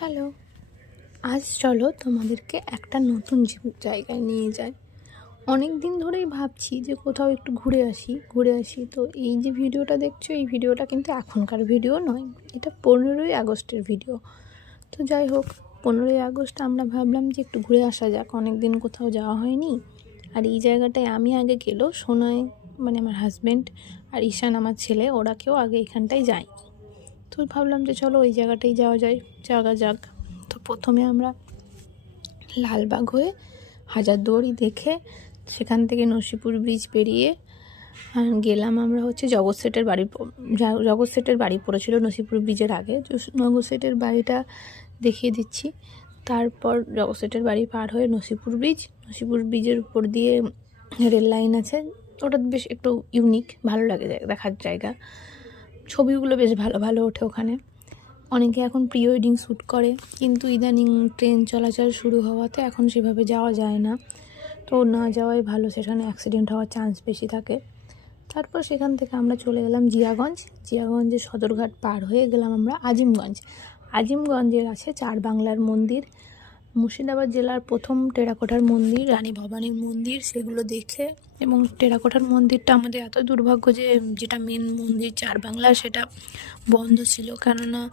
Hello. আজ চলো তোমাদেরকে একটা নতুন জায়গায় নিয়ে যাই। অনেক দিন ধরেই ভাবছি যে কোথাও একটু ঘুরে আসি ঘুরে আসি। তো এই যে ভিডিওটা দেখছ, এই ভিডিওটা কিন্তু এখনকার ভিডিও নয়, এটা পনেরোই আগস্টের ভিডিও। তো যাই হোক, পনেরোই আগস্ট আমরা ভাবলাম যে একটু ঘুরে আসা যাক অনেক দিন কোথাও যাওয়া হয়নি। আর এই জায়গাটায় আমি আগে গেলেও সোনায় মানে আমার হাজব্যান্ড আর ঈশান, আমার ছেলে, ওরা কেউ আগে এখানটায় যায়নি। তো ভাবলাম যে চলো ওই জায়গাটাই যাওয়া যায় যাওয়া যাক। তো প্রথমে আমরা লালবাগ হয়ে হাজারদুয়ারি দেখে সেখান থেকে নসিপুর ব্রিজ পেরিয়ে গেলাম আমরা হচ্ছে জগৎ সেটের বাড়ি জগৎ সেটের বাড়ি পড়েছিল নসিপুর ব্রিজের আগে। জগৎ সেটের বাড়িটা দেখিয়ে দিচ্ছি। তারপর জগৎ সেটের বাড়ি পার হয়ে নসিপুর ব্রিজ নসিপুর ব্রিজের উপর দিয়ে রেল লাইন আছে। ওটা বেশ একটু ইউনিক ভালো লাগে জায়গা- দেখার জায়গা। ছবিগুলো বেশ ভালো ভালো ওঠে ওখানে। অনেকে এখন প্রি ওয়েডিং শ্যুট করে, কিন্তু ইদানিং ট্রেন চলাচল শুরু হওয়াতে এখন সেভাবে যাওয়া যায় না। তো না যাওয়াই ভালো, সেখানে অ্যাক্সিডেন্ট হওয়ার চান্স বেশি থাকে। তারপর সেখান থেকে আমরা চলে গেলাম জিয়াগঞ্জ। জিয়াগঞ্জের সদরঘাট পার হয়ে গেলাম আমরা আজিমগঞ্জ। আজিমগঞ্জের আছে চার বাংলার মন্দির। মুর্শিদাবাদ জেলার প্রথম টেরাকোটার মন্দির, রানী ভবানীর মন্দির, সেগুলো দেখে এবং টেরাকোটার মন্দিরটা আমাদের এত দুর্ভাগ্য যে যেটা মেন মন্দির চার বাংলা, সেটা বন্ধ ছিল। কেননা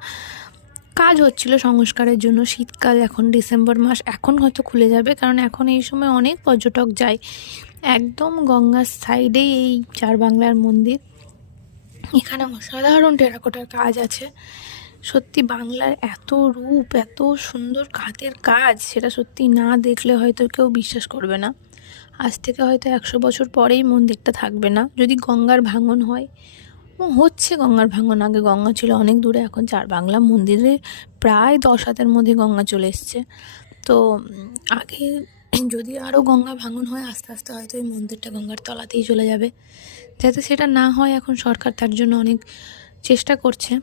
কাজ হচ্ছিল সংস্কারের জন্য। শীতকাল এখন ডিসেম্বর মাস, এখন হয়তো খুলে যাবে। কারণ এখন এই সময় অনেক পর্যটক যায় একদম গঙ্গার সাইডেই এই চার বাংলার মন্দির। এখানে অসাধারণ টেরাকোটার কাজ আছে। সত্যি বাংলার এত রূপ, এত সুন্দর হাতের কাজ, সেটা সত্যি না দেখলে হয়তো কেউ বিশ্বাস করবে না। আজ থেকে হয়তো একশো বছর পরেই মন্দিরটা থাকবে না। যদি গঙ্গার ভাঙন হয় এবং হচ্ছে গঙ্গার ভাঙন। আগে গঙ্গা ছিল অনেক দূরে, এখন চার বাংলা মন্দিরে প্রায় দশ হাতের মধ্যে গঙ্গা চলে এসছে। তো আগে যদি আরও গঙ্গা ভাঙন হয়, আস্তে আস্তে হয়তো এই মন্দিরটা গঙ্গার তলাতেই চলে যাবে। যাতে সেটা না হয়, এখন সরকার তার জন্য অনেক চেষ্টা করছে।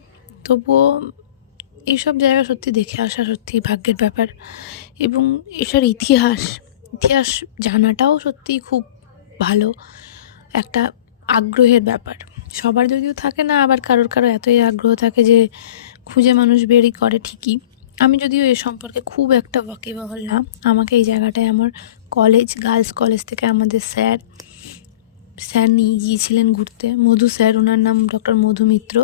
তবুও এইসব জায়গা সত্যি দেখে আসা সত্যি ভাগ্যের ব্যাপার। এবং এসার ইতিহাস ইতিহাস জানাটাও সত্যিই খুব ভালো, একটা আগ্রহের ব্যাপার। সবার যদিও থাকে না, আবার কারোর কারও এতই আগ্রহ থাকে যে খুঁজে মানুষ বেরই করে ঠিকই। আমি যদিও এ সম্পর্কে খুব একটা ওয়াকিবহল না, আমাকে এই জায়গাটায় আমার কলেজ গার্লস কলেজ থেকে আমাদের স্যার স্যার নিয়ে গিয়েছিলেন ঘুরতে। মধু স্যার, ওনার নাম ডক্টর মধু মিত্র।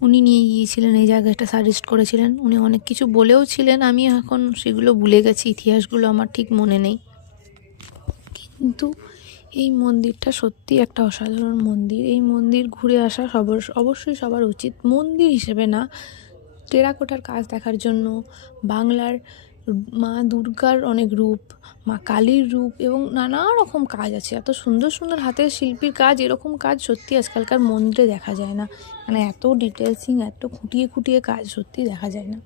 উনি নিয়ে গিয়েছিলেন, এই জায়গাটা সাজেস্ট করেছিলেন। উনি অনেক কিছু বলেও ছিলেন, আমি এখন সেগুলো ভুলে গেছি, ইতিহাসগুলো আমার ঠিক মনে নেই। কিন্তু এই মন্দিরটা সত্যি একটা অসাধারণ মন্দির। এই মন্দির ঘুরে আসা সবার, অবশ্যই সবার উচিত। মন্দির হিসেবে না, টেরাকোটার কাজ দেখার জন্য, বাংলার মা দুর্গার অনেক রূপ, মা কালীর রূপ এবং নানা রকম কাজ আছে। এত সুন্দর সুন্দর হাতের শিল্পীর কাজ, এরকম কাজ সত্যি আজকালকার মন্দিরে দেখা যায় না। মানে এত ডিটেলসিং এত খুঁটিয়ে খুঁটিয়ে কাজ সত্যি দেখা যায় না।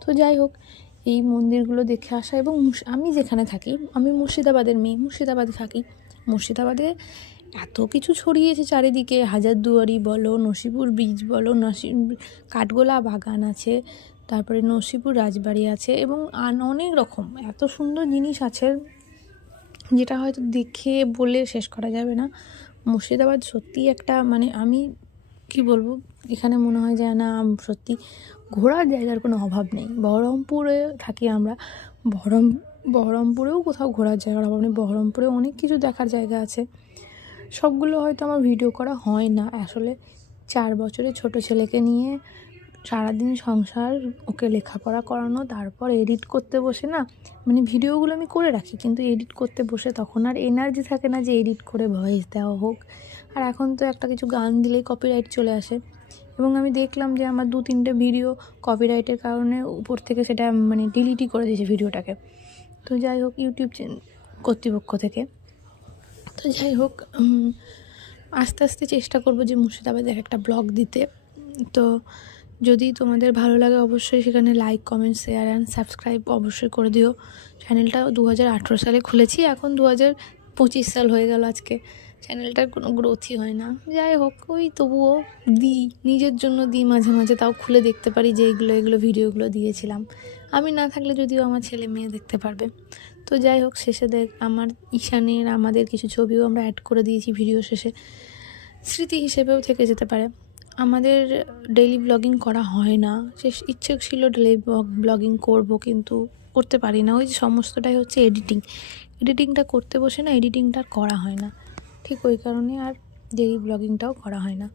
তো যাই হোক, এই মন্দিরগুলো দেখে আসা এবং আমি যেখানে থাকি, আমি মুর্শিদাবাদের মেয়ে, মুর্শিদাবাদে থাকি। মুর্শিদাবাদে এত কিছু ছড়িয়েছে চারিদিকে, হাজারদুয়ারি বলো, নসিপুর ব্রিজ বলো নসি কাঠগোলা বাগান আছে তারপরে নসিপুর রাজবাড়ি আছে এবং অনেক রকম, এত সুন্দর জিনিস আছে যেটা হয়তো দেখে বলে শেষ করা যাবে না। মুর্শিদাবাদ সত্যিই একটা মানে আমি কি বলব, এখানে মনে হয় যে না, সত্যি ঘোরার জায়গার কোনো অভাব নেই। বহরমপুরে থাকি আমরা, বহরম, বহরমপুরেও কোথাও ঘোরার জায়গার অভাব নেই, বহরমপুরে অনেক কিছু দেখার জায়গা আছে। সবগুলো হয়তো আমার ভিডিও করা হয় না। আসলে চার বছরের ছোট ছেলেকে নিয়ে সারাদিন সংসার, ওকে লেখাপড়া করানো, তারপর এডিট করতে বসে না মানে ভিডিওগুলো আমি করে রাখি, কিন্তু এডিট করতে বসে তখন আর এনার্জি থাকে না যে এডিট করে ভয়েস দেওয়া হোক। আর এখন তো একটা কিছু গান দিলেই কপিরাইট চলে আসে। এবং আমি দেখলাম যে আমার দু তিনটে ভিডিও কপিরাইটের কারণে উপর থেকে সেটা মানে ডিলিটই করে দিয়েছে ভিডিওটাকে। তো যাই হোক ইউটিউব কর্তৃপক্ষ থেকে। তো যাই হোক আস্তে আস্তে চেষ্টা করব যে মুর্শিদাবাদের একটা ব্লগ দিতে। তো যদি তোমাদের ভালো লাগে অবশ্যই সেখানে like comment share and subscribe অবশ্যই করে দিও। চ্যানেলটা দু হাজার আঠেরো সালে খুলেছি, এখন দু পঁচিশ সাল হয়ে গেল আজকে। চ্যানেলটার কোনো গ্রোথই হয় না। যাই হোক, ওই তবুও দিই, নিজের জন্য দিই মাঝে মাঝে, তাও খুলে দেখতে পারি যে এগুলো এগুলো ভিডিওগুলো দিয়েছিলাম। আমি না থাকলে যদিও আমার ছেলে মেয়ে দেখতে পারবে। তো যাই হোক, শেষে দেখ, আমার ঈশানের, আমাদের কিছু ছবিও আমরা অ্যাড করে দিয়েছি ভিডিও শেষে। স্মৃতি হিসেবেও থেকে যেতে পারে। আমাদের ডেইলি ব্লগিং করা হয় না। সে ইচ্ছে ছিল ডেইলি ব্লগিং করব কিন্তু করতে পারি না। ওই যে সমস্তটাই হচ্ছে এডিটিং এডিটিংটা করতে বসে না এডিটিংটা করা হয় না। ঠিক ওই কারণে আর ডেইলি ব্লগিংটাও করা হয় না।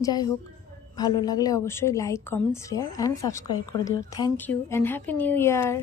যাই হোক, ভালো লাগলে অবশ্যই like comment share and subscribe করে দিও। Thank you and happy new year